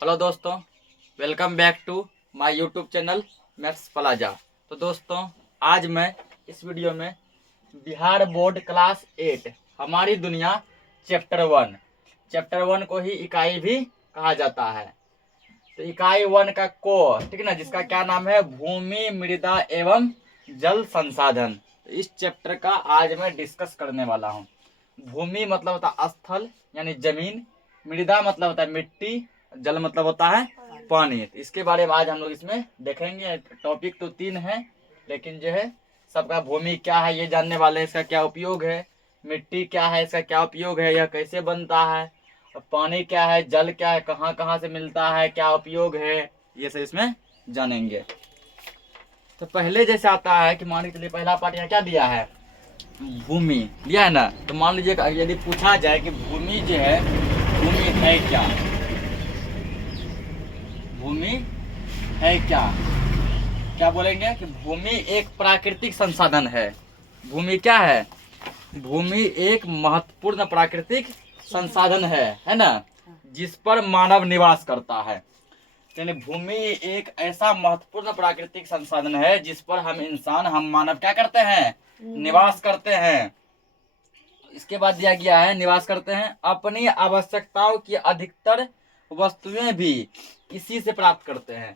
Hello दोस्तों, welcome back to my YouTube channel maths plaza. तो दोस्तों, आज मैं इस वीडियो में बिहार बोर्ड क्लास 8 हमारी दुनिया चैप्टर 1 को ही इकाई भी कहा जाता है। तो इकाई 1 का को, ठीक है ना, जिसका क्या नाम है, भूमि मृदा एवं जल संसाधन। तो इस चैप्टर का आज मैं डिस्कस करने वाला हूँ। भूमि मतलब होता है स्थल यानी जमीन, मृदा मतलब होता है मिट्टी, जल मतलब होता है पानी। तो इसके बारे में आज हम लोग इसमें देखेंगे। टॉपिक तो 3 है, लेकिन जो है सबका भूमि क्या है ये जानने वाले हैं, इसका क्या उपयोग है, मिट्टी क्या है इसका क्या उपयोग है, यह कैसे बनता है, और पानी क्या है, जल क्या है, कहाँ कहाँ से मिलता है, क्या उपयोग है, ये सब इसमें जानेंगे। तो पहले जैसे आता है कि मान के चलिए पहला पार्ट यहाँ क्या दिया है, भूमि दिया है ना। तो मान लीजिए यदि पूछा जाए कि भूमि जो है, भूमि है क्या, भूमि है क्या, क्या बोलेंगे कि भूमि एक प्राकृतिक संसाधन है। भूमि क्या है, भूमि एक महत्वपूर्ण प्राकृतिक संसाधन है ना, जिस पर मानव निवास करता है। यानी भूमि एक ऐसा महत्वपूर्ण प्राकृतिक संसाधन है जिस पर हम मानव क्या करते हैं, निवास करते हैं। इसके बाद दिया गया है, निवास करते हैं, अपनी आवश्यकताओं की अधिकतर वस्तुएं भी इसी से प्राप्त करते हैं।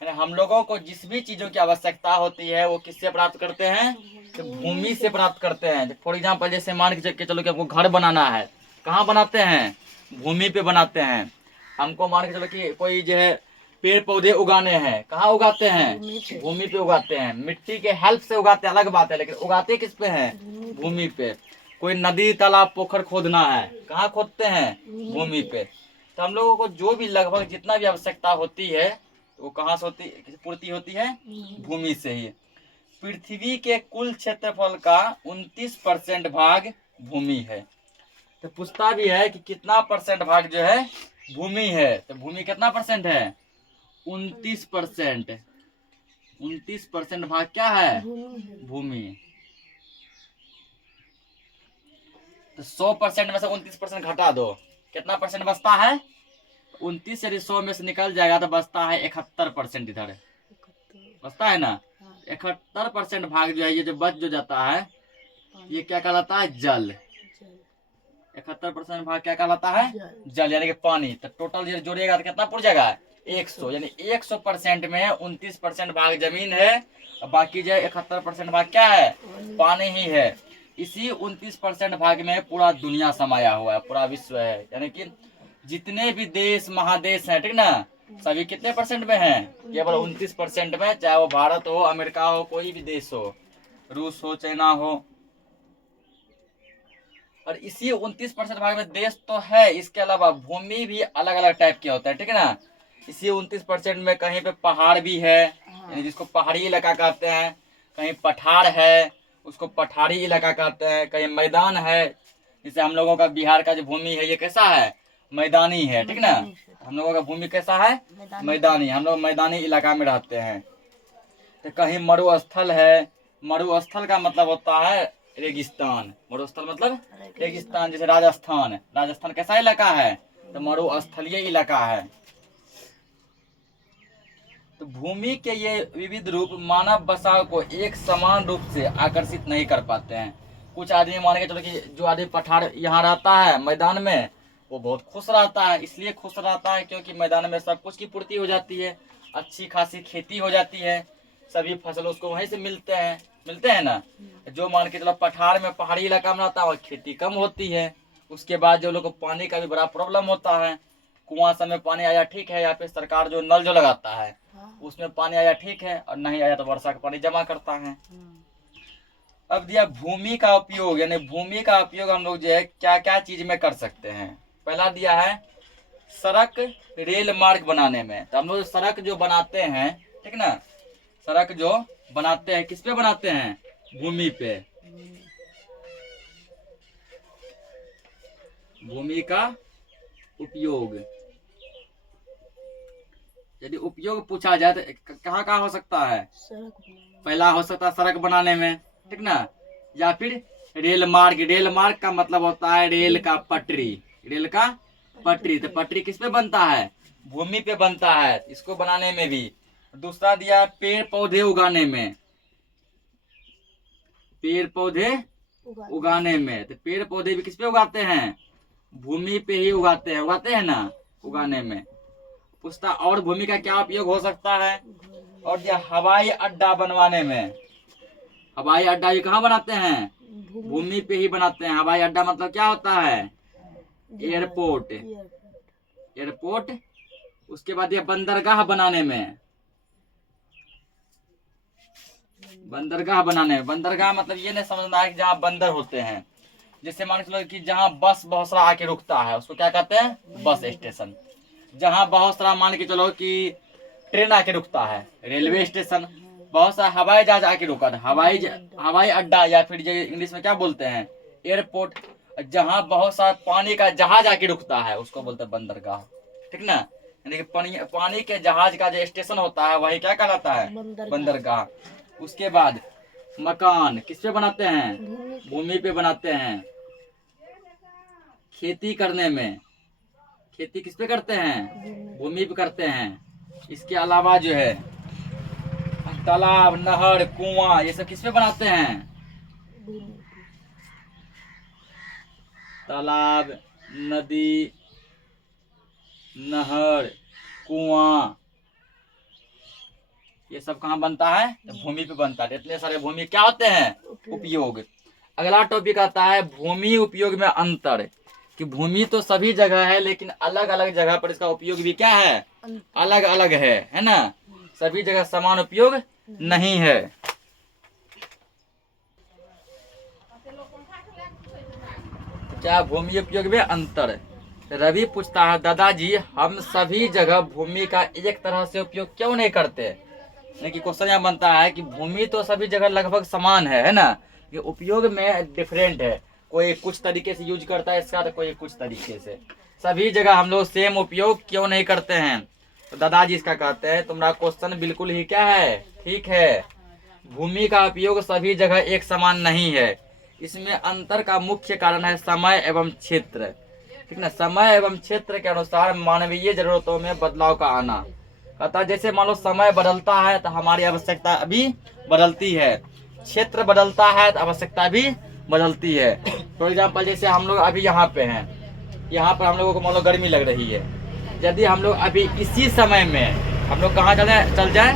यानी हम लोगों को जिस भी चीजों की आवश्यकता होती है वो किससे प्राप्त करते हैं, तो भूमि से प्राप्त करते हैं। फॉर एग्जाम्पल जैसे मान के चलो कि हमको घर बनाना है, कहाँ बनाते हैं, भूमि पे बनाते हैं। हमको मान के चलो कि कोई जो है पेड़ पौधे उगाने हैं, कहाँ उगाते हैं, भूमि पे उगाते हैं। मिट्टी के हेल्प से उगाते हैं, अलग बात है, लेकिन उगाते किस पे हैं, भूमि पे। कोई नदी तालाब पोखर खोदना है, कहाँ खोदते हैं, भूमि पे। तो हम लोगों को जो भी लगभग जितना भी आवश्यकता होती है वो कहाँ से पूर्ति होती है, भूमि से ही। पृथ्वी के कुल क्षेत्रफल का 29% भाग भूमि है। तो पूछता भी है कि कितना परसेंट भाग जो है भूमि है। तो भूमि कितना परसेंट है, 29%। 29% भाग क्या है, भूमि। तो 100% में से 29% घटा दो, कितना परसेंट बचता है, 29 यदि 100 में से निकल जाएगा तो बचता है 71%। इधर बचता है ना, 71% भाग जो है, ये जो बच जो जाता है ये क्या कहलाता है, जल। 71% भाग क्या कहलाता है, जल यानी कि पानी। तो टोटल जोड़िएगा तो कितना पड़ जाएगा, 100। यानी 100% में 29% भाग जमीन है और बाकी जो 71% भाग क्या है, पानी ही है। इसी 29% भाग में पूरा दुनिया समाया हुआ है, पूरा विश्व है। यानी कि जितने भी देश महादेश हैं, ठीक ना, सभी कितने परसेंट में हैं, केवल 29% में। चाहे वो भारत हो, अमेरिका हो, कोई भी देश हो, रूस हो, चाइना हो। और इसी 29% भाग में देश तो है, इसके अलावा भूमि भी अलग अलग टाइप के होता है, ठीक है ना। इसी 29% में कहीं पे पहाड़ भी है, यानी जिसको पहाड़ी इलाका कहते हैं, कहीं पठार है, उसको पठारी इलाका कहते हैं, कहीं मैदान है। जैसे हम लोगों का बिहार का जो भूमि है ये कैसा है, मैदानी है, ठीक ना। हम लोगों का भूमि कैसा है, मैदानी। हम लोग मैदानी इलाका में रहते हैं। तो कहीं मरुस्थल है, मरुस्थल का मतलब होता है रेगिस्तान। मरुस्थल मतलब रेगिस्तान। जैसे राजस्थान, राजस्थान कैसा इलाका है, तो मरुस्थलीय इलाका है। तो भूमि के ये विविध रूप मानव बसाव को एक समान रूप से आकर्षित नहीं कर पाते हैं। कुछ आदमी मान के चलो कि जो आदमी पठार यहाँ रहता है मैदान में, वो बहुत खुश रहता है। इसलिए खुश रहता है क्योंकि मैदान में सब कुछ की पूर्ति हो जाती है, अच्छी खासी खेती हो जाती है, सभी फसल उसको वहीं से मिलते हैं ना। जो मान के चलो पठार में, पहाड़ी इलाका में रहता है, खेती कम होती है। उसके बाद जो लोग को पानी का भी बड़ा प्रॉब्लम होता है। कुआं समय पानी आया ठीक है, या फिर सरकार जो नल जो लगाता है उसमें पानी आया ठीक है, और नहीं आया तो वर्षा का पानी जमा करता है। अब दिया भूमि का उपयोग, यानी भूमि का उपयोग हम लोग जो है क्या क्या चीज में कर सकते हैं। पहला दिया है सड़क रेल मार्ग बनाने में। तो हम लोग सड़क जो बनाते हैं, ठीक ना, सड़क जो बनाते हैं किस पे बनाते हैं, भूमि पे। भूमि का उपयोग, यदि उपयोग पूछा जाए तो कहाँ कहाँ हो सकता है, पहला हो सकता है सड़क बनाने में, ठीक ना, या फिर रेल मार्ग। रेल मार्ग का मतलब होता है रेल का पटरी, रेल का पटरी। तो पटरी किस पे बनता है, भूमि पे बनता है, इसको बनाने में भी। दूसरा दिया पेड़ पौधे उगाने में, पेड़ पौधे उगाने में। तो पेड़ पौधे भी किस पे उगाते हैं? भूमि पे ही उगाते हैं ना, उगाने में। पूछता और भूमि का क्या उपयोग हो सकता है? और दिया हवाई अड्डा बनवाने में। हवाई अड्डा ये कहाँ बनाते हैं? भूमि पे ही बनाते हैं। हवाई अड्डा मतलब क्या होता है? Airport, airport. उसके बाद ये बंदरगाह बनाने में, बंदरगाह बनाने में। बंदरगाह मतलब ये नहीं समझना है कि जहाँ बंदर होते हैं। जैसे मान के चलो कि जहाँ बस बहुत सारा आके रुकता है उसको क्या कहते हैं? Bus station. जहाँ बहुत सारा मान के चलो कि ट्रेन आके रुकता है, रेलवे स्टेशन। बहुत सारा हवाई जहाज आके रुका है, हवाई अड्डा, या फिर जो इंग्लिश में क्या बोलते हैं? एयरपोर्ट। जहाँ बहुत सारा पानी का जहाज आके रुकता है उसको बोलते हैं बंदरगाह। ठीक ना? यानी कि पानी के जहाज का जो स्टेशन होता है वही क्या कहलाता है? बंदरगाह। उसके बाद मकान किस पे बनाते हैं? भूमि पे बनाते हैं। खेती करने में, खेती किस पे करते हैं? भूमि पे करते हैं। इसके अलावा जो है तालाब, नहर, कुआं, ये सब किस पे बनाते हैं? तालाब, नदी, नहर, कुआं, ये सब कहाँ बनता है? तो भूमि पे बनता है। इतने सारे भूमि क्या होते हैं? उपयोग। अगला टॉपिक आता है भूमि उपयोग में अंतर। कि भूमि तो सभी जगह है लेकिन अलग अलग जगह पर इसका उपयोग भी क्या है? अलग अलग है ना? सभी जगह समान उपयोग नहीं है। क्या भूमि उपयोग में अंतर? रवि पूछता है दादाजी हम सभी जगह भूमि का एक तरह से उपयोग क्यों नहीं करते? यानी कि क्वेश्चन यहाँ बनता है कि भूमि तो सभी जगह लगभग समान है ना? ये उपयोग में डिफरेंट है। कोई कुछ तरीके से यूज करता है इसका, तो कोई कुछ तरीके से। सभी जगह हम लोग सेम उपयोग क्यों नहीं करते हैं? तो दादाजी इसका कहते हैं तुम्हारा क्वेश्चन बिल्कुल ही क्या है? ठीक है। भूमि का उपयोग सभी जगह एक समान नहीं है। इसमें अंतर का मुख्य कारण है समय एवं क्षेत्र। ठीक ना? समय एवं क्षेत्र के अनुसार मानवीय जरूरतों में बदलाव का आना। कहता जैसे मान लो समय बदलता है तो हमारी आवश्यकता भी बदलती है, क्षेत्र बदलता है तो आवश्यकता भी बदलती है। फॉर एग्जाम्पल जैसे हम लोग अभी यहाँ पे हैं, यहाँ पर हम लोगों को मान लो गर्मी लग रही है। यदि हम लोग अभी इसी समय में हम लोग कहाँ चल जाए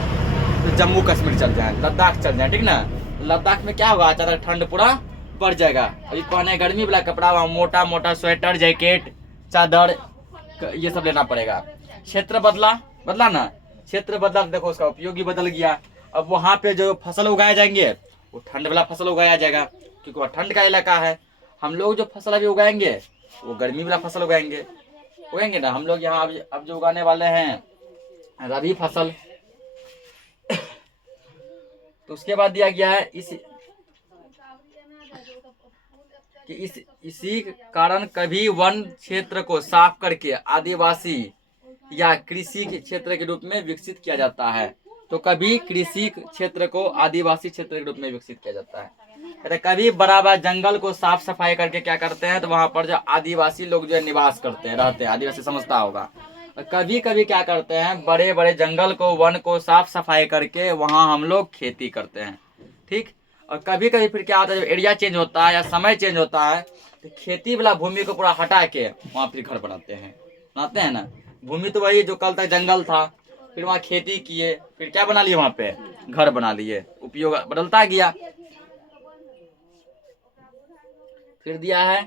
तो जम्मू कश्मीर चल जाए, लद्दाख चल जाए। ठीक ना? लद्दाख में क्या होगा? अचानक ठंड पूरा बढ़ जाएगा। अभी पहने गर्मी वाला कपड़ा, वहाँ मोटा मोटा स्वेटर, जैकेट, चादर, ये सब लेना पड़ेगा। क्षेत्र बदला ना? क्षेत्र बदला तो देखो उसका उपयोग ही बदल गया। अब वहाँ पे जो फसल उगाए जाएंगे वो ठंड वाला फसल उगाया जाएगा क्योंकि वह ठंड का इलाका है। हम लोग जो फसल अभी उगाएंगे वो गर्मी वाला फसल उगाएंगे ना। हम लोग यहाँ अब जो उगाने वाले हैं रबी फसल। तो उसके बाद दिया गया है इसी कारण कभी वन क्षेत्र को साफ करके आदिवासी या कृषि के क्षेत्र के रूप में विकसित किया जाता है। तो कभी कृषि क्षेत्र को आदिवासी क्षेत्र के रूप में विकसित किया जाता है। कभी बराबर जंगल को साफ सफाई करके क्या करते हैं तो वहां पर जो आदिवासी लोग जो निवास करते हैं, रहते हैं, आदिवासी समझता होगा। कभी कभी क्या करते हैं बड़े बड़े जंगल को, वन को साफ सफाई करके वहां हम लोग खेती करते हैं। ठीक। और कभी कभी फिर क्या होता है जब एरिया चेंज होता है या समय चेंज होता है तो खेती वाला भूमि को पूरा हटा के वहाँ फिर घर बनाते हैं ना। भूमि तो वही जो कल तक जंगल था, फिर वहाँ खेती किए, फिर क्या बना लिए? वहाँ पे घर बना लिए। उपयोग बदलता गया। फिर दिया है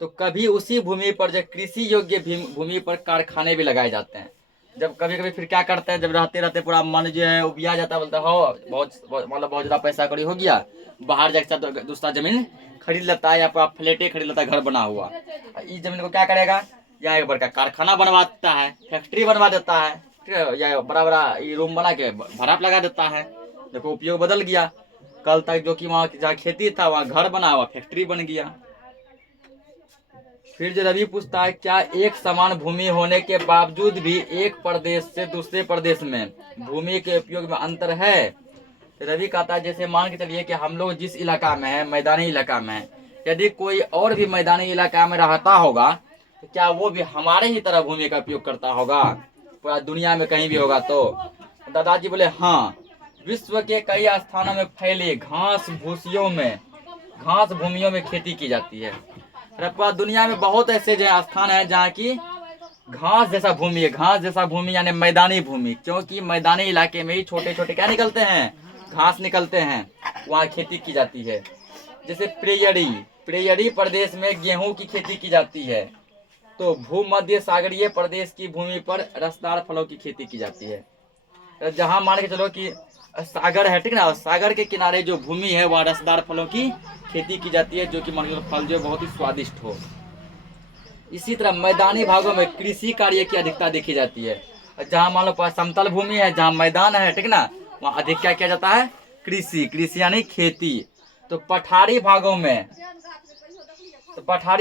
तो कभी उसी भूमि पर जो कृषि योग्य भूमि पर कारखाने भी लगाए जाते हैं। जब कभी कभी फिर क्या करते हैं, जब रहते रहते पूरा मन जो है उबिया जाता है, बोलता है हो मतलब बहुत ज्यादा पैसा कड़ी हो गया, बाहर जाकर तो दूसरा जमीन खरीद लेता है या पूरा फ्लैटे खरीद लेता है घर बना हुआ। इस जमीन को क्या करेगा? या एक बड़ा कारखाना बनवा देता है, फैक्ट्री बनवा देता है, ठीक है, या बड़ा बड़ा रूम बना के भाड़ा पे लगा देता है। देखो उपयोग बदल गया। कल तक जो कि वहाँ जहाँ खेती था वहाँ घर बना हुआ, फैक्ट्री बन गया। फिर जो रवि पूछता है क्या एक समान भूमि होने के बावजूद भी एक प्रदेश से दूसरे प्रदेश में भूमि के उपयोग में अंतर है? रवि कहता है जैसे मान के चलिए कि हम लोग जिस इलाका में है, मैदानी इलाका में है, यदि कोई और भी मैदानी इलाका में रहता होगा तो क्या वो भी हमारे ही तरह भूमि का उपयोग करता होगा? पूरा दुनिया में कहीं भी होगा तो? दादाजी बोले हाँ, विश्व के कई स्थानों में फैले घास भूमियों में खेती की जाती है। अरे पूरा दुनिया में बहुत ऐसे जो स्थान है जहाँ की घास जैसा भूमि है। घास जैसा भूमि यानी मैदानी भूमि, क्योंकि मैदानी इलाके में ही छोटे छोटे क्या निकलते हैं? घास निकलते हैं, वहाँ खेती की जाती है। जैसे प्रेयरी प्रदेश में गेहूं की खेती की जाती है। तो भूमध्य सागरीय प्रदेश की भूमि पर रसदार फलों की खेती की जाती है। जहाँ मान के चलो कि सागर है, ठीक ना, सागर के किनारे जो भूमि है वहाँ रसदार फलों की खेती की जाती है, जो कि मान के चलो फल जो बहुत ही स्वादिष्ट हो। इसी तरह मैदानी भागों में कृषि कार्य की अधिकता देखी जाती है। जहाँ मान लो समतल भूमि है, जहाँ मैदान है, ठीक ना, वहाँ अधिक क्या किया जाता है? कृषि यानी खेती। तो पठारी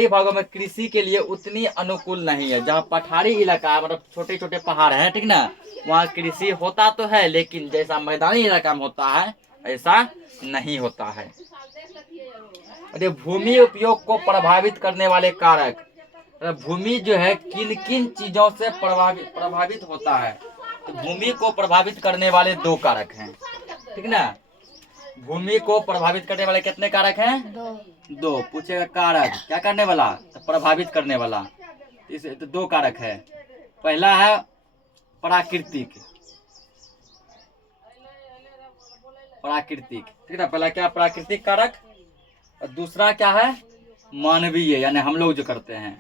भागों में कृषि के लिए उतनी अनुकूल नहीं है। जहाँ पठारी इलाका है, मतलब छोटे छोटे पहाड़ है, ठीक ना, वहाँ कृषि होता तो है, लेकिन जैसा मैदानी इलाका में होता है ऐसा नहीं होता है। अरे भूमि उपयोग को प्रभावित करने वाले कारक, भूमि जो है किन किन चीजों से प्रभावित होता है? तो भूमि को प्रभावित करने वाले 2 कारक हैं, ठीक ना। भूमि को प्रभावित करने वाले कितने कारक हैं? 2। पूछेगा कारक क्या करने वाला? तो प्रभावित करने वाला। इस तो 2 कारक है। पहला है प्राकृतिक, ठीक है। पहला क्या? प्राकृतिक कारक। और दूसरा क्या है? मानवीय, यानी हम लोग जो करते हैं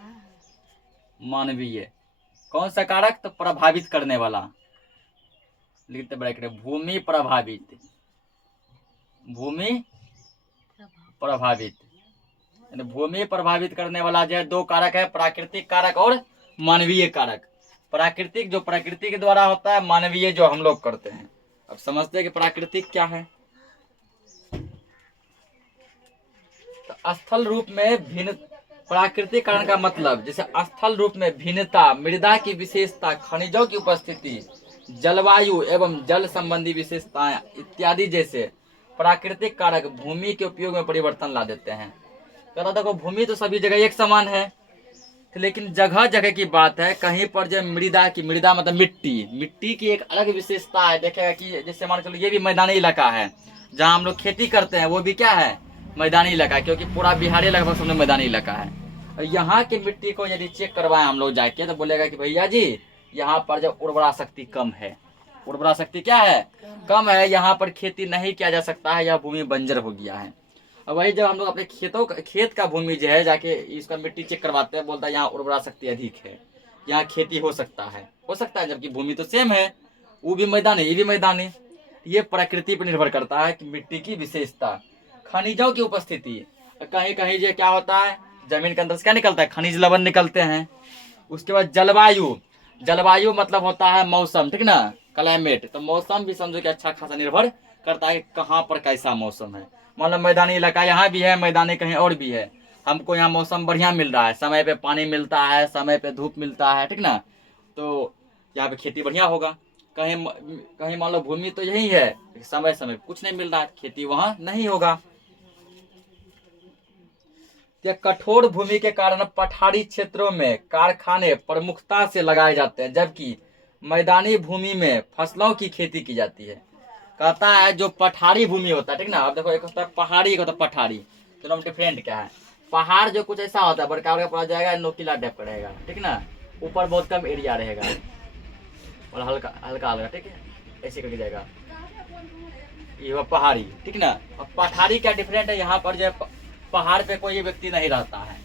मानवीय। कौन सा कारक? तो प्रभावित करने वाला। लिखते ब्रैकेट भूमि प्रभावित, यानी भूमि प्रभावित करने वाला जो है 2 कारक है, प्राकृतिक कारक और मानवीय कारक। प्राकृतिक जो प्रकृति के द्वारा होता है, मानवीय जो हम लोग करते हैं। अब समझते हैं कि प्राकृतिक क्या है। तो स्थल रूप में भिन्न, प्राकृतिक कारण का मतलब जैसे स्थल रूप में भिन्नता, मृदा की विशेषता, खनिजों की उपस्थिति, जलवायु एवं जल संबंधी विशेषताएं इत्यादि जैसे प्राकृतिक कारक भूमि के उपयोग में परिवर्तन ला देते हैं। तो देखो भूमि तो सभी जगह एक समान है, लेकिन जगह जगह की बात है। कहीं पर जो मृदा मतलब मिट्टी की एक अलग विशेषता है। देखेगा कि जैसे मान चलो ये भी मैदानी इलाका है, जहाँ हम लोग खेती करते हैं वो भी क्या है? मैदानी इलाका है, क्योंकि पूरा बिहारी लगभग समझो मैदानी इलाका है। और यहाँ की मिट्टी को यदि चेक करवाएं हम लोग जाके, तो बोलेगा कि भैया जी यहाँ पर जब उर्वरा शक्ति कम है, उर्वरा शक्ति क्या है? कम है, यहाँ पर खेती नहीं किया जा सकता है, यह भूमि बंजर हो गया है। और वही जब हम लोग अपने खेत का भूमि जो है जाके इसका मिट्टी चेक करवाते हैं, बोलता है यहाँ उर्वरा शक्ति अधिक है, यहाँ खेती हो सकता है, जबकि भूमि तो सेम है, वो भी मैदानी ये भी मैदानी। ये प्रकृति पर निर्भर करता है कि मिट्टी की विशेषता, खनिजों की उपस्थिति। कहीं कहीं जो क्या होता है, जमीन के अंदर से क्या निकलता है? खनिज लवण निकलते हैं। उसके बाद जलवायु मतलब होता है मौसम, ठीक ना, क्लाइमेट। तो मौसम भी समझो कि अच्छा खासा निर्भर करता है कहाँ पर कैसा मौसम है। मतलब मैदानी इलाका यहाँ भी है, मैदानी कहीं और भी है, हमको यहाँ मौसम बढ़िया मिल रहा है, समय पे पानी मिलता है, समय पे धूप मिलता है, ठीक ना, तो यहाँ पे खेती बढ़िया होगा। कहीं मान लो भूमि तो यही है, समय समय कुछ नहीं मिल रहा है, खेती वहाँ नहीं होगा। कठोर भूमि के कारण पठारी क्षेत्रों में कारखाने प्रमुखता से लगाए जाते हैं, जबकि मैदानी भूमि में फसलों की खेती की जाती है। कहता है जो पठारी भूमि होता है, ठीक ना। अब देखो एक होता है पहाड़ी, एक होता है पठारी, दोनों में डिफरेंट क्या है? पहाड़ जो कुछ ऐसा होता है, बड़का बड़का पड़ जाएगा, नोकीला टाइप रहेगा, ठीक ना, ऊपर बहुत कम एरिया रहेगा और हल्का हल्का, ठीक है, ऐसे करके जाएगा, ये हुआ पहाड़ी, ठीक ना। और पठारी क्या डिफरेंट है? यहाँ पर जो पहाड़ पे कोई व्यक्ति नहीं रहता है।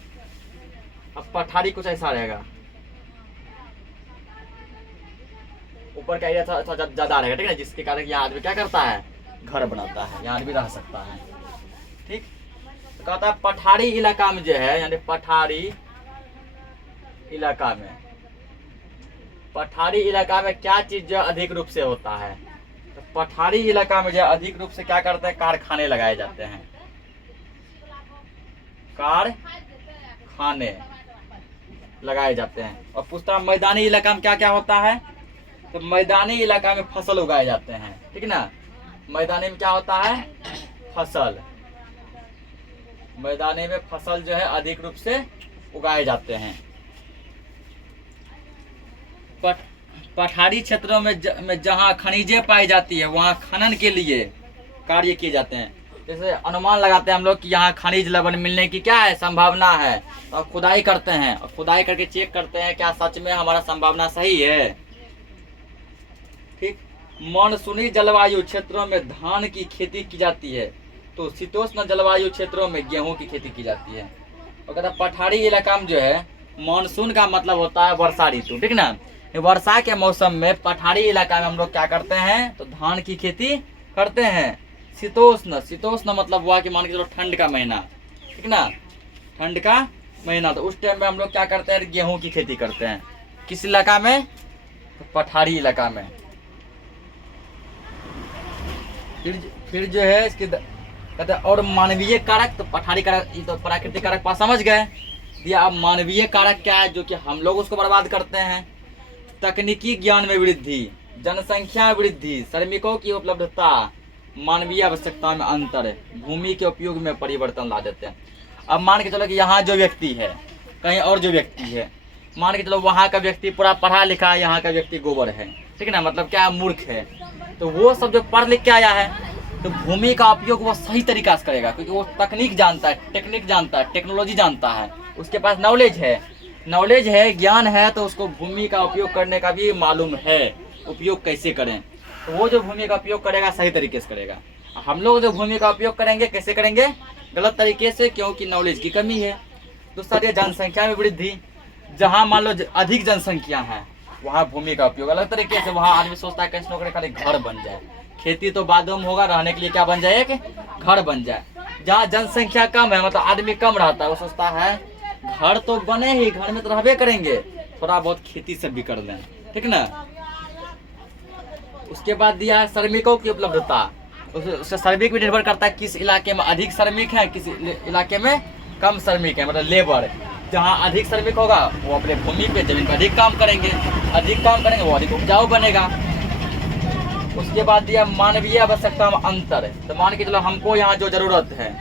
अब पठारी कुछ ऐसा रहेगा, ऊपर का एरिया थोड़ा ज्यादा रहेगा, ठीक है, जिसके कारण यहाँ आदमी क्या करता है? घर बनाता है, यहाँ आदमी रह सकता है, ठीक। तो कहता है पठारी इलाका में जो है, यानी पठारी इलाका में क्या चीज जो अधिक रूप से होता है? तो पठारी इलाका में जो अधिक रूप से क्या करते हैं? कारखाने लगाए जाते हैं, कारखाने लगाए जाते हैं। और पूछता है मैदानी इलाका में क्या क्या होता है? तो मैदानी इलाका में फसल उगाए जाते हैं, ठीक ना। मैदानी में क्या होता है? फसल। मैदानी में फसल जो है अधिक रूप से उगाए जाते हैं। पठारी क्षेत्रों में जहाँ खनिजें पाई जाती है वहाँ खनन के लिए कार्य किए जाते हैं। जैसे अनुमान लगाते हैं हम लोग कि यहाँ खनिज लवण मिलने की क्या है संभावना है, तो खुदाई करते हैं और खुदाई करके चेक करते हैं क्या सच में हमारा संभावना सही है। ठीक। मानसूनी जलवायु क्षेत्रों में धान की खेती की जाती है, तो शीतोष्ण जलवायु क्षेत्रों में गेहूं की खेती की जाती है। और कहता पठारी इलाका में जो है मानसून का मतलब होता है वर्षा ऋतु, ठीक ना। वर्षा के मौसम में पठारी इलाका में हम लोग क्या करते हैं, तो धान की खेती करते हैं। शीतोष्ण मतलब हुआ कि मान के चलो ठंड का महीना, ठीक ना, ठंड का महीना, तो उस टाइम में हम लोग क्या करते हैं, गेहूं की खेती करते हैं। किस इलाका में, तो पठारी इलाका में। फिर जो है इसके कहते हैं और मानवीय कारक, तो पठारी कारक ये तो प्राकृतिक कारक पास समझ गए दिया। अब मानवीय कारक क्या है, जो कि हम लोग उसको बर्बाद करते हैं। तकनीकी ज्ञान में वृद्धि, जनसंख्या वृद्धि, श्रमिकों की उपलब्धता, मानवीय आवश्यकता में अंतर, भूमि के उपयोग में परिवर्तन ला देते हैं। अब मान के चलो कि यहाँ जो व्यक्ति है, कहीं और जो व्यक्ति है, मान के चलो वहाँ का व्यक्ति पूरा पढ़ा लिखा है, यहाँ का व्यक्ति गोबर है, ठीक है ना, मतलब क्या मूर्ख है। तो वो सब जो पढ़ लिख के आया है, तो भूमि का उपयोग वो सही तरीका से करेगा, क्योंकि वो तकनीक जानता है, टेक्निक जानता है, टेक्नोलॉजी जानता है, उसके पास नॉलेज है, ज्ञान है, तो उसको भूमि का उपयोग करने का भी मालूम है, उपयोग कैसे करें। तो वो जो भूमि का उपयोग करेगा सही तरीके से करेगा। हम लोग जो भूमि का उपयोग करेंगे कैसे करेंगे, गलत तरीके से, क्योंकि नॉलेज की कमी है। दूसरा ये जनसंख्या में वृद्धि, जहाँ मान लो अधिक जनसंख्या है वहाँ भूमि का उपयोग अलग तरीके से। वहाँ आदमी सोचता है कैसे नौकरी खाली घर बन जाए, खेती तो बाद में होगा, रहने के लिए क्या बन जाए, एक घर बन जाए। जहाँ जनसंख्या कम है, मतलब आदमी कम रहता है, वो सोचता है घर तो बने ही, घर में तो रहबे करेंगे, थोड़ा बहुत खेती सब भी कर लें, ठीक ना। उसके बाद दिया है श्रमिकों की उपलब्धता। उससे श्रमिक भी निर्भर करता है, किस इलाके में अधिक श्रमिक है, किस इलाके में कम श्रमिक है, मतलब लेबर। जहाँ अधिक श्रमिक होगा वो अपने भूमि पे जमीन पर अधिक काम करेंगे, वो अधिक उपजाऊ बनेगा। उसके बाद दिया मानवीय आवश्यकता में अंतर। तो मान के चलो हमको यहाँ जो जरूरत है,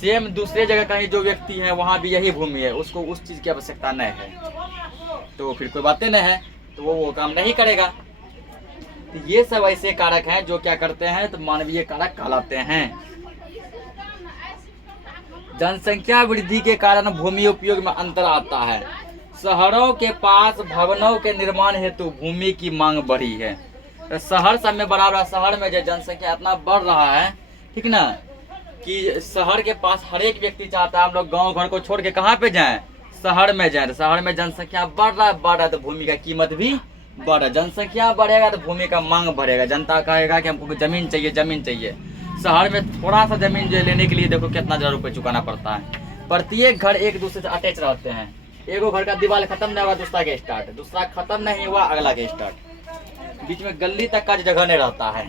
सेम दूसरे जगह कहीं जो व्यक्ति है वहाँ भी यही भूमि है, उसको उस चीज की आवश्यकता नहीं है, तो फिर कोई बातें नहीं है, तो वो काम नहीं करेगा। तो ये सब ऐसे कारक हैं जो क्या करते हैं, तो मानवीय कारक कहलाते हैं। जनसंख्या वृद्धि के कारण भूमि उपयोग में अंतर आता है। शहरों के पास भवनों के निर्माण हेतु भूमि की मांग बढ़ी है। तो शहर सब में बराबर, शहर में जो जनसंख्या इतना बढ़ रहा है, ठीक ना, कि शहर के पास हर एक व्यक्ति चाहता है हम लोग गांव घर को छोड़ के कहाँ पे जाएं, शहर में जाएं। तो शहर में जनसंख्या बढ़ रहा है, तो भूमि का कीमत भी बढ़ रहा है। जनसंख्या बढ़ेगा तो भूमि का मांग बढ़ेगा, जनता कहेगा कि हमको जमीन चाहिए। शहर में थोड़ा सा जमीन जो लेने के लिए देखो कितना हजार रुपये चुकाना पड़ता है। प्रत्येक घर एक दूसरे से अटैच रहते हैं, एगो घर का दीवार खत्म नहीं हुआ दूसरा के स्टार्ट, दूसरा खत्म नहीं हुआ अगला के स्टार्ट, बीच में गली तक का जगह नहीं रहता है।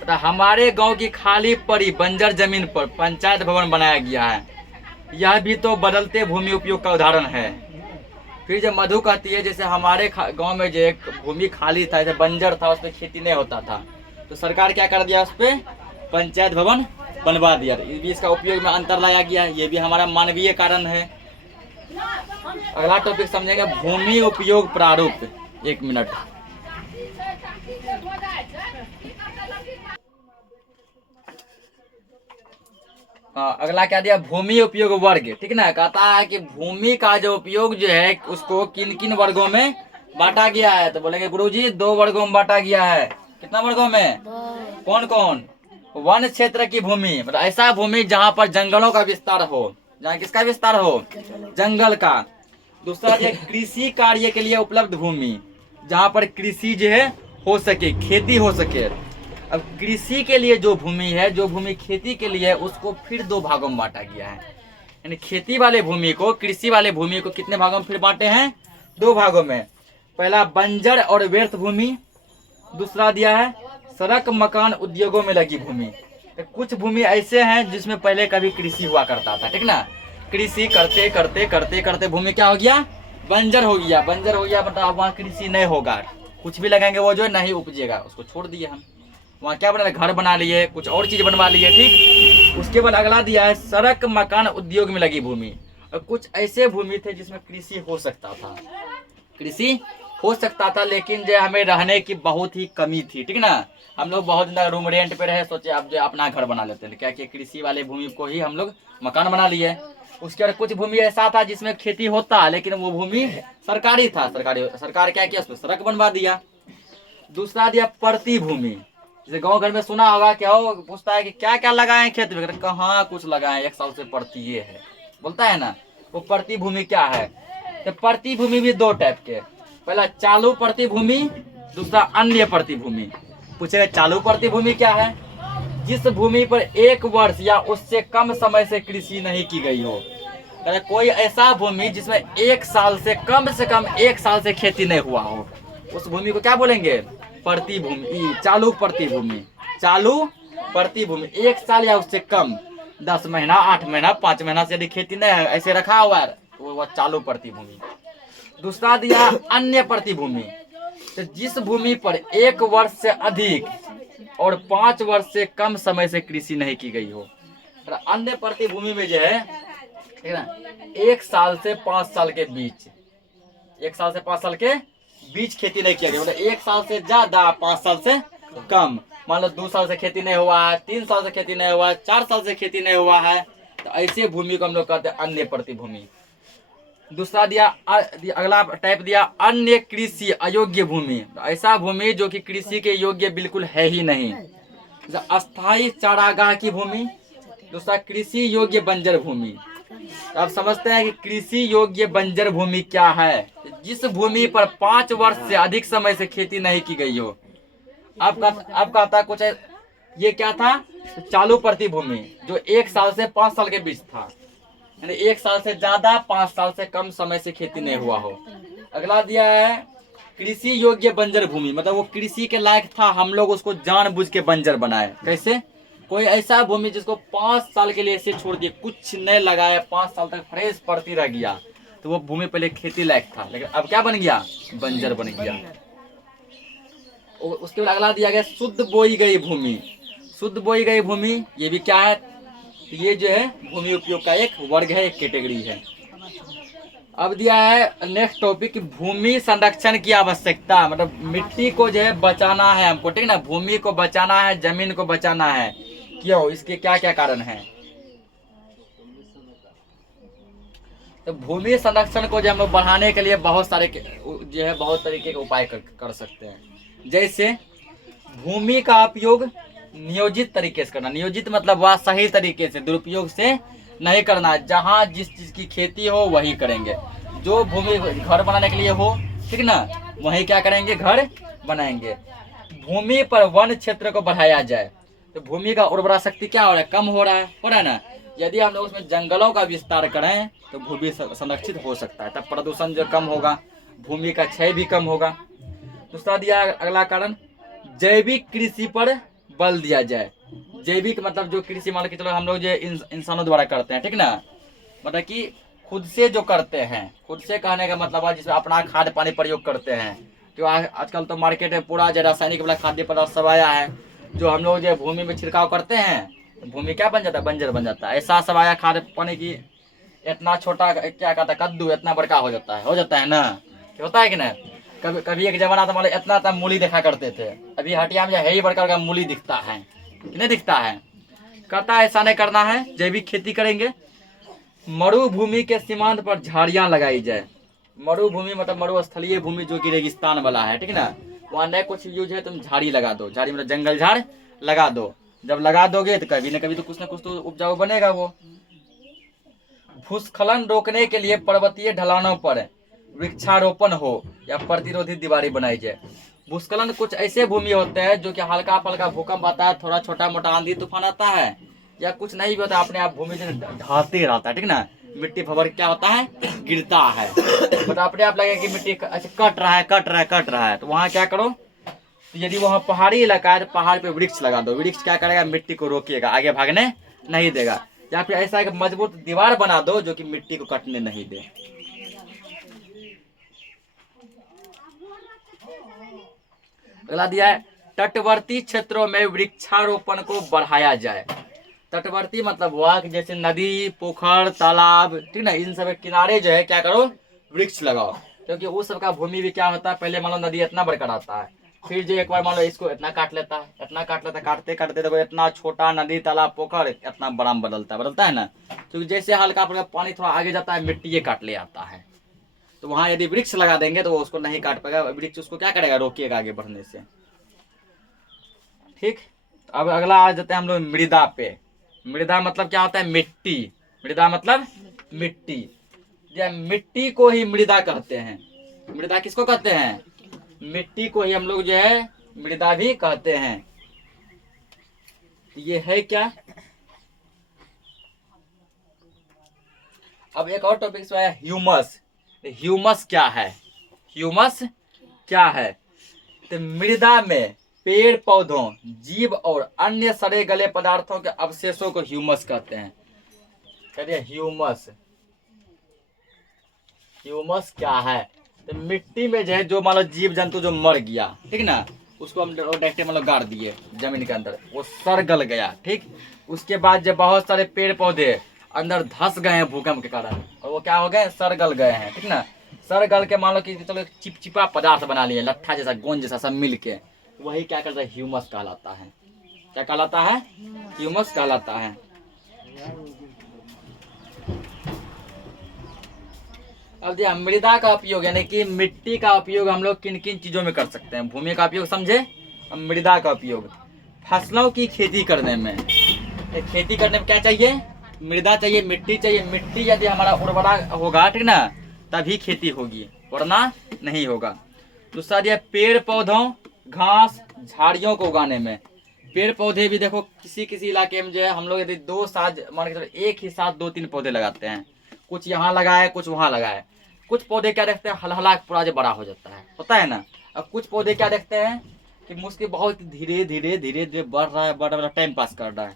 तो हमारे गांव की खाली पड़ी बंजर जमीन पर पंचायत भवन बनाया गया है, यह भी तो बदलते भूमि उपयोग का उदाहरण है। फिर जब मधु कहती है जैसे हमारे गांव में जो एक भूमि खाली था, जैसे बंजर था, उस पर खेती नहीं होता था, तो सरकार क्या कर दिया, उस पर पंचायत भवन बनवा दिया। ये भी इसका उपयोग में अंतर लाया गया है, ये भी हमारा मानवीय कारण है। अगला टॉपिक समझेंगे भूमि उपयोग प्रारूप। 1 मिनट। अगला क्या दिया, भूमि उपयोग वर्ग, ठीक ना। कहता है कि भूमि का जो उपयोग जो है उसको किन किन वर्गों में बांटा गया है, तो बोलेंगे गुरुजी 2 वर्गों में बांटा गया है। कितना वर्गों में, कौन कौन, वन क्षेत्र की भूमि, मतलब ऐसा भूमि जहाँ पर जंगलों का विस्तार हो, जहाँ किसका विस्तार हो, जंगल का। दूसरा जो कृषि कार्य के लिए उपलब्ध भूमि, जहाँ पर कृषि जो है हो सके, खेती हो सके। अब कृषि के लिए जो भूमि है, जो भूमि खेती के लिए, उसको फिर 2 भागों में बांटा गया है। यानी खेती वाले भूमि को, कृषि वाले भूमि को कितने भागों में फिर बांटे हैं, 2 भागों में। पहला बंजर और व्यर्थ भूमि, दूसरा दिया है सड़क मकान उद्योगों में लगी भूमि। तो कुछ भूमि ऐसे हैं जिसमें पहले कभी कृषि हुआ करता था, ठीक ना। कृषि करते करते करते करते भूमि क्या हो गया, बंजर हो गया। बंजर हो गया मतलब वहाँ कृषि नहीं होगा, कुछ भी लगाएंगे वो जो है नहीं उपजेगा, उसको छोड़ दिए हम। वहाँ क्या बना, घर बना लिए, कुछ और चीज बनवा लिए, ठीक। उसके बाद अगला दिया है सड़क मकान उद्योग में लगी भूमि। और कुछ ऐसे भूमि थे जिसमें कृषि हो सकता था, कृषि हो सकता था, लेकिन जो हमें रहने की बहुत ही कमी थी, ठीक ना। हम लोग बहुत दिन रूम रेंट पे रहे, सोचे अब जो अपना घर बना लेते हैं, क्या कि कृषि वाले भूमि को ही हम लोग मकान बना लिए। उसके बाद कुछ भूमि ऐसा था जिसमें खेती होता, लेकिन वो भूमि सरकारी था, सरकार क्या किया, उसमें सड़क बनवा दिया। दूसरा दिया पड़ती भूमि, जैसे गांव घर में सुना होगा, क्या हो पूछता है कि क्या क्या लगाए खेत में, कहाँ कुछ लगाए, एक साल से पड़ती ये है, बोलता है ना। वो पड़ती भूमि क्या है, तो पड़ती भूमि भी दो टाइप के, पहला चालू पड़ती भूमि, दूसरा अन्य पड़ती भूमि। पूछेगा चालू पड़ती भूमि क्या है, जिस भूमि पर 1 वर्ष या उससे कम समय से कृषि नहीं की गई हो। कोई ऐसा भूमि जिसमें 1 साल से कम 1 साल से खेती नहीं हुआ हो, उस भूमि को क्या बोलेंगे, पड़ती भूमि, चालू पड़ती भूमि। चालू पड़ती भूमि 1 साल या उससे कम, 10 महीना, 8 महीना, 5 महीना से यदि खेती नहीं है, ऐसे रखा हुआ है, तो वह चालू पड़ती भूमि। दूसरा दिया अन्य पड़ती भूमि, तो जिस भूमि पर 1 वर्ष से अधिक और 5 वर्ष से कम समय से कृषि नहीं की गई हो। अन्य पड़ती भूमि में जो है, ठीक है ना, 1 साल से 5 साल के बीच, 1 साल से 5 साल के बीच खेती नहीं किया गया, मतलब 1 साल से ज्यादा, 5 साल से कम। मान लो 2 साल से खेती नहीं हुआ है, 3 साल से खेती नहीं हुआ है, 4 साल से खेती नहीं हुआ है, तो ऐसे भूमि को हम लोग कहते हैं अन्य पड़ती भूमि। दूसरा दिया, अगला टाइप दिया अन्य कृषि अयोग्य भूमि, ऐसा भूमि जो कि कृषि के योग्य बिल्कुल है ही नहीं। अस्थायी चारागाह की भूमि। दूसरा कृषि योग्य बंजर भूमि। तो आप समझते हैं कि कृषि योग्य बंजर भूमि क्या है, जिस भूमि पर 5 वर्ष से अधिक समय से खेती नहीं की गई हो। आपका आता कुछ है, ये क्या था, चालू पड़ती भूमि जो 1 साल से 5 साल के बीच था, यानी 1 साल से ज्यादा, 5 साल से कम समय से खेती नहीं हुआ हो। अगला दिया है कृषि योग्य बंजर भूमि, मतलब वो कृषि के लायक था, हम लोग उसको जानबूझ के बंजर बनाए। कैसे, कोई ऐसा भूमि जिसको 5 साल के लिए ऐसे छोड़ दिए, कुछ नहीं लगाया, 5 साल तक फ्रेश पड़ती रह गया, तो वो भूमि पहले खेती लायक था, लेकिन अब क्या बन गया, बंजर बन गया। उसके बाद अगला दिया गया शुद्ध बोई गई भूमि। शुद्ध बोई गई भूमि ये भी क्या है, तो ये जो है भूमि उपयोग का एक वर्ग है, एक कैटेगरी है। अब दिया है नेक्स्ट टॉपिक, भूमि संरक्षण की आवश्यकता, मतलब मिट्टी को जो है बचाना है हमको, ठीक ना, भूमि को बचाना है, जमीन को बचाना है, क्यों, इसके क्या क्या कारण हैं। तो भूमि संरक्षण को जो हम लोग बढ़ाने के लिए बहुत सारे जो है बहुत तरीके के उपाय कर सकते हैं। जैसे भूमि का उपयोग नियोजित तरीके से करना, नियोजित मतलब वह सही तरीके से, दुरुपयोग से नहीं करना। जहाँ जिस चीज की खेती हो वही करेंगे, जो भूमि घर बनाने के लिए हो, ठीक ना, वही क्या करेंगे, घर बनाएंगे। भूमि पर वन क्षेत्र को बढ़ाया जाए, तो भूमि का उर्वरा शक्ति क्या हो रहा है, कम हो रहा है ना। यदि हम लोग उसमें जंगलों का विस्तार करें तो भूमि संरक्षित हो सकता है, तब प्रदूषण जो कम होगा, भूमि का क्षय भी कम होगा। दूसरा दिया अगला कारण, जैविक कृषि पर बल दिया जाए। जैविक मतलब जो कृषि मान के चलो हम लोग जो इंसानों द्वारा करते हैं, ठीक ना, मतलब कि खुद से जो करते हैं, खुद से कहने का मतलब है जिसमें अपना खाद पानी प्रयोग करते हैं। तो आजकल तो मार्केट में पूरा जो रासायनिक वाला खाद्य पदार्थ सब आया है, जो हम लोग जो भूमि में छिड़काव करते हैं, तो भूमि क्या बन जाता है, बंजर बन जाता है। ऐसा सब आया खाद पानी की, इतना छोटा क्या कहता है कद्दू, इतना बड़का हो जाता है ना, होता है कि ना। कभी कभी एक जमाना तो मतलब इतना इतना मूली देखा करते थे, अभी हटिया में है ही बड़का बड़का मूली दिखता है कि नहीं दिखता है। कहता है ऐसा नहीं करना है, जैविक खेती करेंगे। मरुभूमि के सीमांत पर झाड़ियां लगाई जाए। मरुभूमि मतलब मरुस्थलीय भूमि जो कि रेगिस्तान वाला है, ठीक ना, वहाँ नहीं कुछ यूज है, तुम झाड़ी लगा दो, झाड़ी मतलब जंगल झाड़ लगा दो। जब लगा दोगे तो कभी न कभी तो कुछ ना कुछ तो उपजाऊ बनेगा वो। भूस्खलन रोकने के लिए पर्वतीय ढलानों पर वृक्षारोपण हो या प्रतिरोधी दीवारें बनाई जाए। भूस्खलन कुछ ऐसे भूमि होते हैं जो कि हल्का फल्का भूकंप आता है, थोड़ा छोटा मोटा आंधी तूफान आता है, या कुछ नहीं भी होता, अपने आप भूमि से ढहते रहता है, ठीक ना, मिट्टी भवर क्या होता है, गिरता है, तो अपने आप लगे कि मिट्टी अच्छा कट रहा है, तो वहाँ क्या करो, तो यदि वहाँ पहाड़ी इलाका है तो पहाड़ पे वृक्ष लगा दो। वृक्ष क्या करेगा, मिट्टी को रोकेगा, आगे भागने नहीं देगा। या फिर ऐसा एक मजबूत दीवार बना दो जो कि मिट्टी को कटने नहीं दे। अगला दिया है तटवर्ती क्षेत्रों में वृक्षारोपण को बढ़ाया जाए। तटवर्ती मतलब हुआ कि जैसे नदी, पोखर, तालाब, ठीक ना, इन सब के किनारे जो है क्या करो, वृक्ष लगाओ। क्योंकि उस सब का भूमि भी क्या होता है, पहले मान लो नदी इतना बड़का आता है, फिर जो एक बार मान लो इसको इतना काट लेता है, इतना काट लेता है, काटते काटते देखो इतना छोटा नदी, तालाब, पोखर इतना बड़ा में बदलता है ना। तो जैसे हल्का फुल्का पानी थोड़ा आगे जाता है, मिट्टी ये काट ले आता है। तो वहां यदि वृक्ष लगा देंगे तो वो उसको नहीं काट पाएगा, वृक्ष उसको क्या करेगा, रोकिएगा आगे बढ़ने से। ठीक, अब अगला आ जाते हैं हम लोग मृदा पे। मृदा मतलब क्या होता है, मिट्टी। मृदा मतलब मिट्टी, या मिट्टी को ही मृदा कहते हैं। मृदा किसको कहते हैं, मिट्टी को ही हम लोग जो है मृदा भी कहते हैं। ये है क्या। अब एक और टॉपिक है ह्यूमस। ह्यूमस क्या है, ह्यूमस क्या है, तो मृदा में पेड़ पौधों, जीव और अन्य सड़े गले पदार्थों के अवशेषों को ह्यूमस कहते हैं। कहिए ह्यूमस, ह्यूमस क्या है, तो मिट्टी में जो है जो मान लो जीव जंतु जो मर गया, ठीक ना, उसको हम डायरेक्ट मतलब गाड़ दिए जमीन के अंदर, वो सड़ गल गया। ठीक, उसके बाद जब बहुत सारे पेड़ पौधे अंदर धस गए हैं भूकंप के कारण, और वो क्या हो गए, सड़ गल गए हैं, ठीक ना। सड़ गल के मान लो कि चलो चिपचिपा पदार्थ बना लिए, लट्ठा जैसा, गोंद जैसा सब मिल के, वही क्या करता है, ह्यूमस कहलाता है। क्या कहलाता है, ह्यूमस कहलाता है। अब देखिए मृदा का उपयोग यानी कि मिट्टी का उपयोग हम लोग किन किन चीजों में कर सकते हैं। भूमि का उपयोग समझे, अब मृदा का उपयोग फसलों की खेती करने में। खेती करने में क्या चाहिए, मृदा चाहिए, मिट्टी चाहिए। मिट्टी यदि हमारा उर्वरा होगा, ठीक ना, तभी खेती होगी, वरना नहीं होगा। दूसरा दिया पेड़ पौधों, घास, झाड़ियों को उगाने में। पेड़ पौधे भी देखो किसी किसी इलाके में जो है हम लोग यदि दो साथ मान के चलो एक ही साथ दो तीन पौधे लगाते हैं, कुछ यहाँ लगाए कुछ वहाँ लगाए। कुछ पौधे क्या देखते हैं, हलहला पूरा जो बड़ा हो जाता है, पता है ना। अब कुछ पौधे क्या देखते हैं कि मुझके बहुत धीरे धीरे धीरे धीरे बढ़ रहा है, बढ़ रहा है, टाइम पास कर रहा है।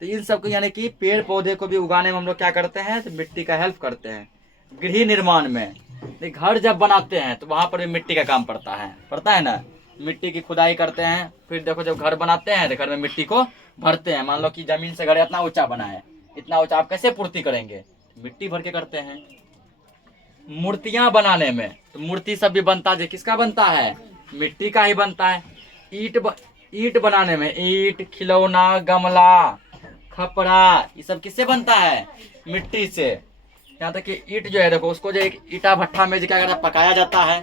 तो इन सबको यानी कि पेड़ पौधे को भी उगाने में हम लोग क्या करते हैं, तो मिट्टी का हेल्प करते हैं। गृह निर्माण में घर जब बनाते हैं तो वहां पर भी मिट्टी का काम पड़ता है ना। मिट्टी की खुदाई करते हैं, फिर देखो जब घर बनाते हैं तो घर में मिट्टी को भरते हैं। मान लो कि जमीन से घर इतना ऊंचा बना है, इतना ऊंचा आप कैसे पूर्ति करेंगे, मिट्टी भर के करते हैं। मूर्तियां बनाने में, तो मूर्ति सब भी बनता है, किसका बनता है, मिट्टी का ही बनता है। ईंट बनाने में, ईंट, खिलौना, गमला, खपड़ा, ये सब किससे बनता है, मिट्टी से। यहाँ तक कि ईंट जो है देखो, उसको जो एक ईटा भट्ठा में जो क्या करता है, पकाया जाता है।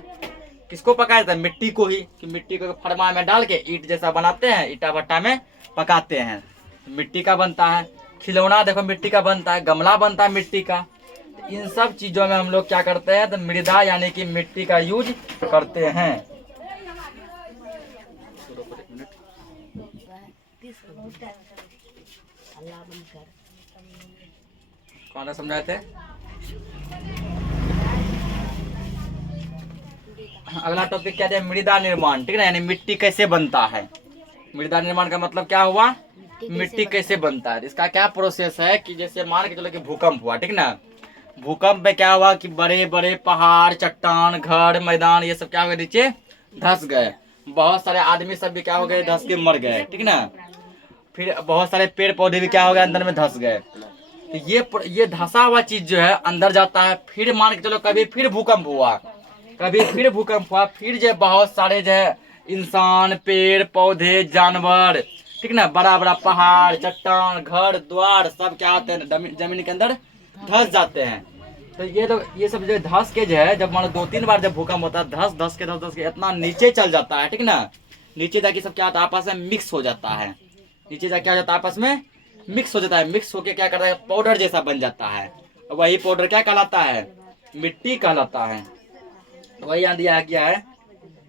किसको पकाया जाता है, मिट्टी को ही, कि मिट्टी को फरमा में डाल के ईंट जैसा बनाते हैं, ईटा भट्ठा में पकाते हैं, मिट्टी का बनता है। खिलौना देखो मिट्टी का बनता है, गमला बनता है मिट्टी का। इन सब चीजों में हम लोग क्या करते हैं, तो मृदा यानी कि मिट्टी का यूज करते हैं। कौन समझाए थे। अगला टॉपिक क्या है, मृदा निर्माण, ठीक है ना, यानी मिट्टी कैसे बनता है। मृदा निर्माण का मतलब क्या हुआ, मिट्टी कैसे बनता है। इसका क्या प्रोसेस है कि जैसे मान के चलो कि भूकंप हुआ, ठीक ना, भूकंप में क्या हुआ कि बड़े बड़े पहाड़, चट्टान, घर, मैदान, ये सब क्या हो गए, नीचे धस गए। बहुत सारे आदमी सब भी क्या हो गए, धस के मर गए, ठीक ना। फिर बहुत सारे पेड़ पौधे भी क्या हो गए, अंदर में धस गए। तो ये धसा हुआ चीज जो है अंदर जाता है। फिर मान के चलो कभी फिर भूकंप हुआ, फिर जो बहुत सारे जो है इंसान, पेड़ पौधे, जानवर, ठीक ना, बड़ा बड़ा पहाड़, चट्टान, घर द्वार सब क्या होते हैं, जमीन के अंदर धस जाते हैं। तो ये सब जो धस के जो है, जब मान लो दो तीन बार जब भूकंप होता है, धस के इतना नीचे चल जाता है, ठीक ना। नीचे जाके सब क्या होता है, आपस में मिक्स हो जाता है। नीचे जाके क्या हो जाता है, आपस में मिक्स हो जाता है। मिक्स होके क्या करता है, पाउडर जैसा बन जाता है। वही पाउडर क्या कहलाता है, मिट्टी कहलाता है। वही यहाँ दिया गया है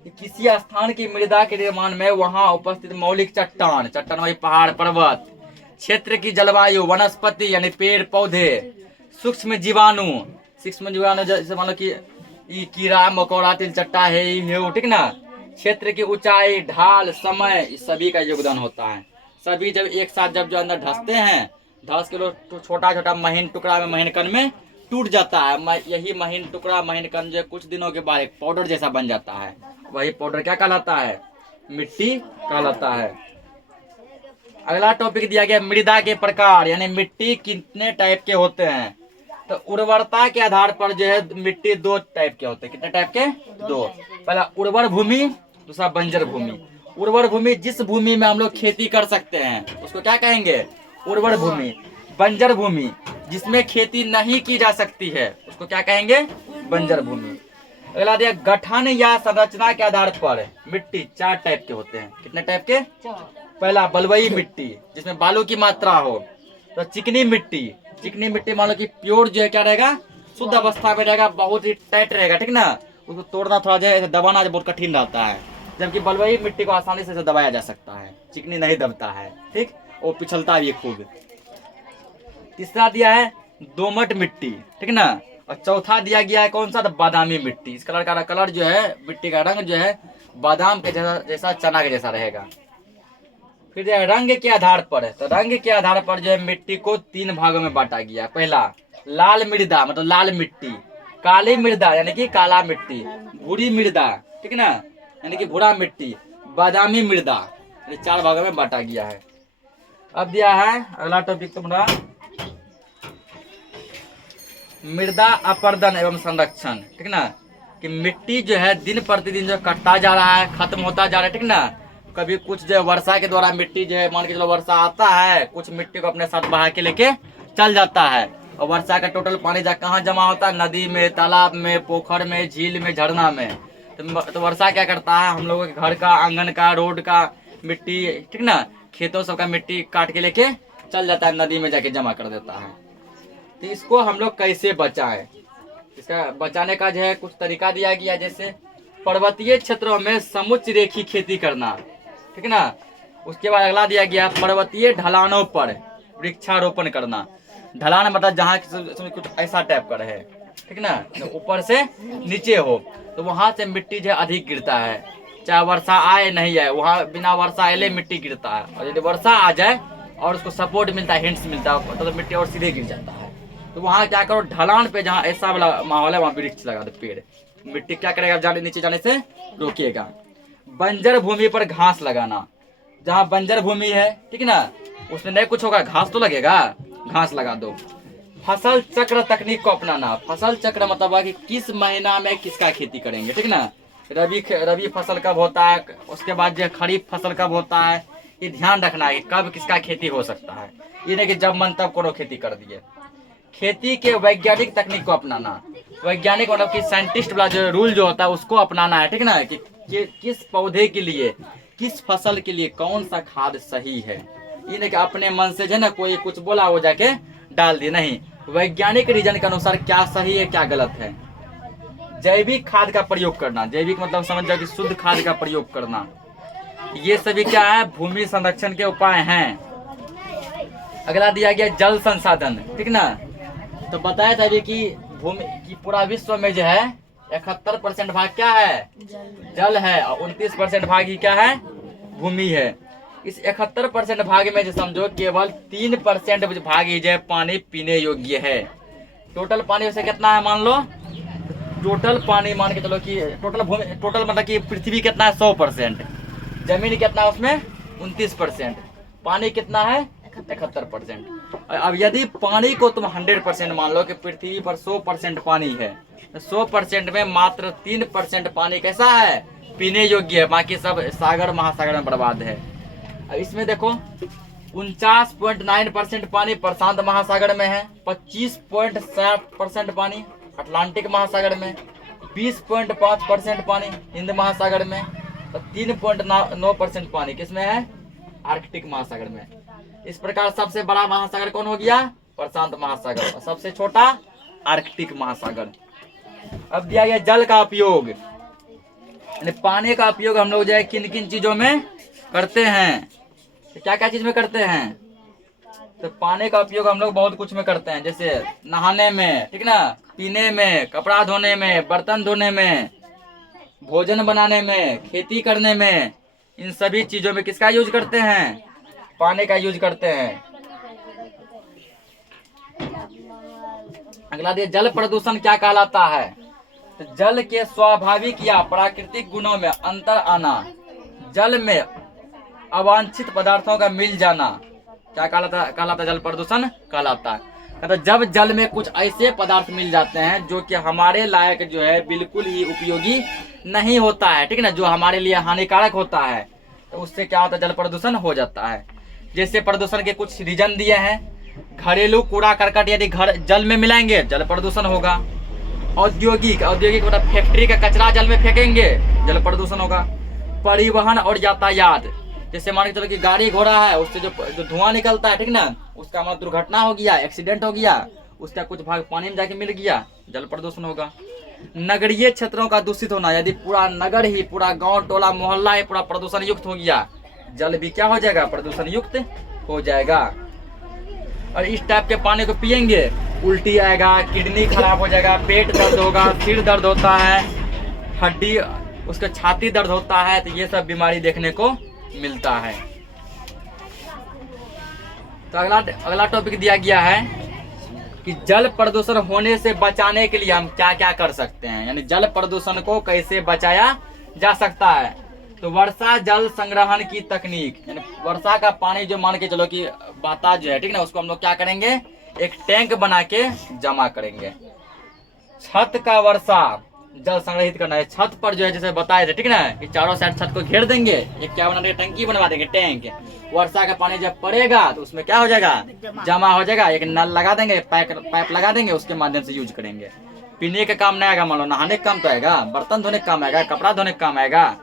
कि किसी स्थान की मृदा के निर्माण में वहां उपस्थित मौलिक चट्टान, वही पहाड़ पर्वत, क्षेत्र की जलवायु, वनस्पति यानी पेड़ पौधे, सूक्ष्म जीवाणु जैसे मान लो कि कीड़ा मकोड़ा, तिलचट्टा है, ठीक ना। क्षेत्र की ऊंचाई, ढाल, समय, इस सभी का योगदान होता है। सभी जब एक साथ जब जो अंदर धंसते हैं, धंस के लोग छोटा छोटा महीन टुकड़ा में, महीन कण में टूट जाता है। यही महीन टुकड़ा, महीन कण जो कुछ दिनों के बाद एक पाउडर जैसा बन जाता है। वही पाउडर क्या कहलाता है, मिट्टी कहलाता है। अगला टॉपिक दिया गया मृदा के प्रकार, यानी मिट्टी कितने टाइप के होते हैं। तो उर्वरता के आधार पर जो है मिट्टी दो टाइप के होते हैं। कितने टाइप के? दो। पहला उर्वर भूमि, दूसरा बंजर भूमि। उर्वर भूमि जिस भूमि में हम लोग खेती कर सकते हैं उसको क्या कहेंगे? उर्वर भूमि। बंजर भूमि जिसमें खेती नहीं की जा सकती है उसको क्या कहेंगे? बंजर भूमि। अगला दिया गठन या संरचना के आधार पर मिट्टी चार टाइप के होते हैं। कितने टाइप के? पहला बलुई मिट्टी जिसमें बालू की मात्रा हो। तो चिकनी मिट्टी, चिकनी मिट्टी मान लो कि प्योर जो है क्या रहेगा? शुद्ध अवस्था में रहेगा, बहुत ही टाइट रहेगा, ठीक ना। उसको तोड़ना थोड़ा जो है दबाना जो बहुत कठिन रहता है, जबकि बलुई मिट्टी को आसानी से दबाया जा सकता है। चिकनी नहीं दबता है, ठीक, वो पिछलता भी खूब। तीसरा दिया है दोमट मिट्टी, ठीक ना। और चौथा दिया गया है कौन सा? तो बादामी मिट्टी। इस कलर का कलर जो है मिट्टी का रंग जो है बादाम के जैसा चना के जैसा रहेगा। फिर रंग के आधार पर है, तो रंग के आधार पर जो है मिट्टी को तीन भागों में बांटा गया। पहला लाल मृदा मतलब लाल मिट्टी, काली मृदा यानी कि काला मिट्टी, भूरी मृदा, ठीक ना, यानी कि भूरा मिट्टी, बादामी मृदा, यानी चार भागों में बांटा गया है। अब दिया है अगला टॉपिक तुम्हारा मृदा अपर्दन एवं संरक्षण, ठीक ना, कि मिट्टी जो है दिन प्रतिदिन जो कटता जा रहा है, खत्म होता जा रहा है, ठीक ना। कभी कुछ जो है वर्षा के द्वारा मिट्टी जो है मान के चलो वर्षा आता है, कुछ मिट्टी को अपने साथ बहा के लेके चल जाता है, और वर्षा का टोटल पानी कहाँ जमा होता है? नदी में, तालाब में, पोखर में, झील में, झरना में। तो वर्षा क्या करता है? हम लोगों के घर का, आंगन का, रोड का मिट्टी, ठीक ना, खेतों सबका मिट्टी काट के लेके चल जाता है, नदी में जाके जमा कर देता है। तो इसको हम लोग कैसे बचाएं? इसका बचाने का जो है कुछ तरीका दिया गया, जैसे पर्वतीय क्षेत्रों में समुच्च रेखी खेती करना, ठीक ना। उसके बाद अगला दिया गया पर्वतीय ढलानों पर वृक्षारोपण करना। ढलान मतलब जहाँ कुछ ऐसा टाइप का रहे, ठीक ना, ऊपर से नीचे हो, तो वहां से मिट्टी जो है अधिक गिरता है, चाहे वर्षा आए नहीं आए, वहां बिना वर्षा आए मिट्टी गिरता है। और यदि वर्षा आ जाए और उसको सपोर्ट मिलता है, हिंट्स मिलता है, तो मिट्टी और सीधे गिर जाता है। तो वहाँ क्या करो, ढलान पे जहाँ ऐसा वाला माहौल है वहाँ वृक्ष लगा दो, पेड़। मिट्टी क्या करेगा? जाने नीचे जाने से रोकेगा। बंजर भूमि पर घास लगाना, जहाँ बंजर भूमि है, ठीक ना, उसमें नहीं कुछ होगा, घास तो लगेगा, घास लगा दो। फसल चक्र तकनीक को अपनाना। फसल चक्र मतलब है कि किस महीना में किसका खेती करेंगे, ठीक ना। रबी फसल कब होता है, उसके बाद जो खरीफ फसल कब होता है, ये ध्यान रखना है कि कब किसका खेती हो सकता है। ये नहीं कि जब मन तब कोनो खेती कर दिए। खेती के वैज्ञानिक तकनीक को अपनाना। वैज्ञानिक मतलब कि साइंटिस्ट वाला जो रूल जो होता है उसको अपनाना है, ठीक ना, कि किस पौधे के लिए, किस फसल के लिए कौन सा खाद सही है। ये नहीं कि अपने मन से जो है ना कोई कुछ बोला वो जाके डाल दिए, नहीं, वैज्ञानिक रीजन के अनुसार क्या सही है क्या गलत है। जैविक खाद का प्रयोग करना, जैविक मतलब समझ जाओ कि शुद्ध खाद का प्रयोग करना। ये सभी क्या है? भूमि संरक्षण के उपाय हैं। अगला दिया गया जल संसाधन, ठीक ना। तो बताया था अभी कि भूमि की पूरा विश्व में जो है 71% भाग क्या है? जल है, और 29% भाग ही क्या है? भूमि है। इस 71% भाग में जो समझो केवल 3% भाग ही जो है पानी पीने योग्य है। टोटल पानी वैसे कितना है मान लो? टोटल पानी मान के चलो कि टोटल मतलब कि पृथ्वी कितना है? 100%। जमीन कितना है उसमें? 29%। पानी कितना है? 71%। अब यदि पानी को तुम 100% मान लो कि पृथ्वी पर 100% पानी है, तो 100% में मात्र 3% पानी कैसा है? पीने योग्य है, बाकी सब सागर महासागर में बर्बाद है। अब इसमें देखो 49.9% पानी प्रशांत महासागर में है, 25.7% पानी अटलांटिक महासागर में, 20.5% पानी हिंद महासागर में, और 3.9% पानी किसमें है? आर्कटिक महासागर में। इस प्रकार सबसे बड़ा महासागर कौन हो गया? प्रशांत महासागर, और सबसे छोटा आर्कटिक महासागर। अब दिया गया जल का उपयोग, यानी पानी का उपयोग हम लोग जो है किन किन चीजों में करते हैं, तो क्या क्या चीज में करते हैं? तो पानी का उपयोग हम लोग बहुत कुछ में करते हैं, जैसे नहाने में, ठीक ना, पीने में, कपड़ा धोने में, बर्तन धोने में, भोजन बनाने में, खेती करने में, इन सभी चीजों में किसका यूज करते हैं? पानी का यूज करते हैं। अगला दिया जल प्रदूषण क्या कहलाता है? तो जल के स्वाभाविक या प्राकृतिक गुणों में अंतर आना, जल में अवांछित पदार्थों का मिल जाना क्या कहलाता जल प्रदूषण कहलाता है। कहता जब जल में कुछ ऐसे पदार्थ मिल जाते हैं जो कि हमारे लायक जो है बिल्कुल ही उपयोगी नहीं होता है, ठीक है ना, जो हमारे लिए हानिकारक होता है, तो उससे क्या होता है, जल प्रदूषण हो जाता है। जैसे प्रदूषण के कुछ रीजन दिए हैं। घरेलू कूड़ा करकट यदि घर जल में मिलाएंगे जल प्रदूषण होगा। औद्योगिक मतलब फैक्ट्री का कचरा जल में फेंकेंगे जल प्रदूषण होगा। परिवहन और यातायात, जैसे मान के चलो कि गाड़ी घोड़ा है, उससे जो धुआं निकलता है, ठीक ना, उसका हमारा दुर्घटना हो गया, एक्सीडेंट हो गया, उसका कुछ भाग पानी में जाके मिल गया, जल प्रदूषण होगा। नगरीय क्षेत्रों का दूषित होना, यदि पूरा नगर ही, पूरा गांव टोला मोहल्ला ही पूरा प्रदूषण युक्त हो गया, जल भी क्या हो जाएगा, प्रदूषण युक्त हो जाएगा। और इस टाइप के पानी को पिएंगे उल्टी आएगा, किडनी खराब हो जाएगा, पेट दर्द होगा, सिर दर्द होता है, हड्डी उसका छाती दर्द होता है, तो ये सब बीमारी देखने को मिलता है। तो अगला टॉपिक दिया गया है कि जल प्रदूषण होने से बचाने के लिए हम क्या क्या कर सकते हैं, यानी जल प्रदूषण को कैसे बचाया जा सकता है। तो वर्षा जल संग्रहण की तकनीक, यानी वर्षा का पानी जो मान के चलो कि बहता जो है, ठीक ना, उसको हम लोग क्या करेंगे, एक टैंक बना के जमा करेंगे। छत का वर्षा जल संग्रहित करना है, छत पर जो है जैसे बताए थे, ठीक ना, कि चारों साइड छत को घेर देंगे, एक क्या बना देंगे, टंकी बनवा देंगे, टैंक। वर्षा का पानी जब पड़ेगा तो उसमें क्या हो जाएगा, जमा हो जाएगा, एक नल लगा देंगे, पाइप लगा देंगे, उसके माध्यम से यूज करेंगे। पीने का काम नहीं आएगा, मान लो नहाने का काम तो आएगा, बर्तन धोने का काम आएगा, कपड़ा धोने का काम आएगा।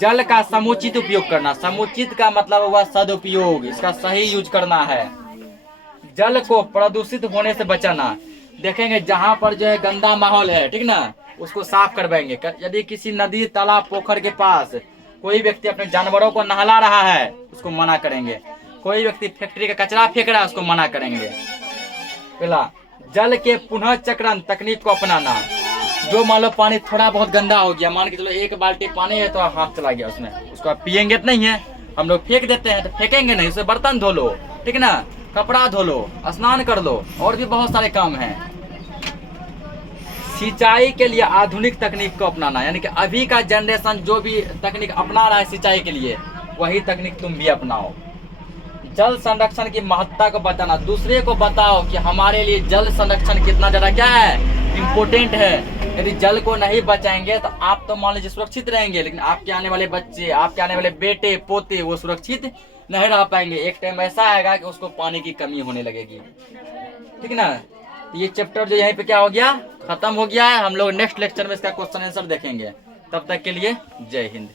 जल का समुचित उपयोग करना, समुचित का मतलब हुआ सदुपयोग, इसका सही यूज करना है। जल को प्रदूषित होने से बचाना, देखेंगे जहां पर जो है गंदा माहौल है, ठीक ना, उसको साफ करवाएंगे। यदि किसी नदी तालाब पोखर के पास कोई व्यक्ति अपने जानवरों को नहला रहा है, उसको मना करेंगे। कोई व्यक्ति फैक्ट्री का कचरा फेंक रहा है, उसको मना करेंगे। पहला, जल के पुनः चक्रण तकनीक को अपनाना। जो मान लो पानी थोड़ा बहुत गंदा हो गया, मान के चलो एक बाल्टी पानी है तो हाथ चला गया उसमें, उसको आप पियेंगे तो नहीं है, हम लोग फेंक देते हैं, तो फेंकेंगे नहीं, उससे बर्तन धो लो, ठीक ना, कपड़ा धो लो, स्नान कर लो, और भी बहुत सारे काम हैं। सिंचाई के लिए आधुनिक तकनीक को अपनाना, यानी कि अभी का जनरेशन जो भी तकनीक अपना रहा है सिंचाई के लिए, वही तकनीक तुम भी अपनाओ। जल संरक्षण की महत्ता को बताना, दूसरे को बताओ कि हमारे लिए जल संरक्षण कितना ज्यादा क्या है, इम्पोर्टेंट है। यदि जल को नहीं बचाएंगे तो आप तो मान लीजिए सुरक्षित रहेंगे, लेकिन आपके आने वाले बच्चे, आपके आने वाले बेटे पोते, वो सुरक्षित नहीं रह पाएंगे। एक टाइम ऐसा आएगा कि उसको पानी की कमी होने लगेगी, ठीक ना। ये चैप्टर जो यहीं पे क्या हो गया, खत्म हो गया है। हम लोग नेक्स्ट लेक्चर में इसका क्वेश्चन आंसर देखेंगे। तब तक के लिए जय हिंद।